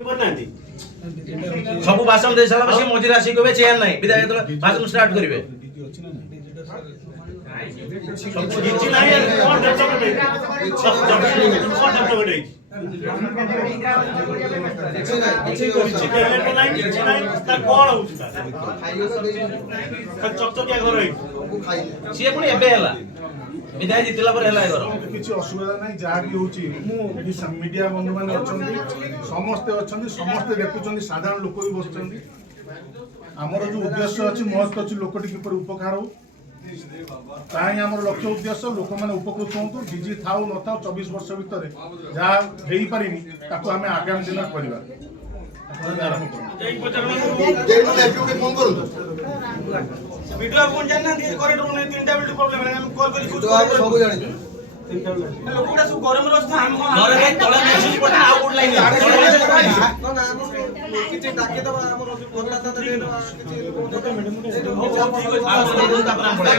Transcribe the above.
सब भाषण दे सारा बसी मझिरे आसी कहबे चेयर नाही विधायक दल भाषण स्टार्ट करिवे କିଛି ନାହିଁ କଣ ଡେଭଲପମେଣ୍ଟ चकचकिया घर सी पुणी एला विधायक जितला पर हेला घर किसी असुविधा नहीं जहाँ भी होची मीडिया बंधु मैंने समस्ते अच्छा समस्ते देखुं साधारण लोक भी बस आमर जो उद्देश्य अच्छी महत्व अच्छी लोकटी किपर उपकार हो आमर लक्ष्य उद्देश्य लोक मैंने उपकृत हूँ डीजी थाऊ न था 24 वर्ष भितर जहाँ हो पारे आम आगामी दिन करवा वीडियो कौन जानना दिए कॉरिडोर में तीनटा बिल्डिंग प्रॉब्लम है हम कॉल करी सब जानि लोकटा सब गरम रस्ता हम घरे में तळे मेसेज पठा आउट लाइन ना ना हम किछि डाके दबा हमर कोलकाता दे दबा किछि ठीक अछि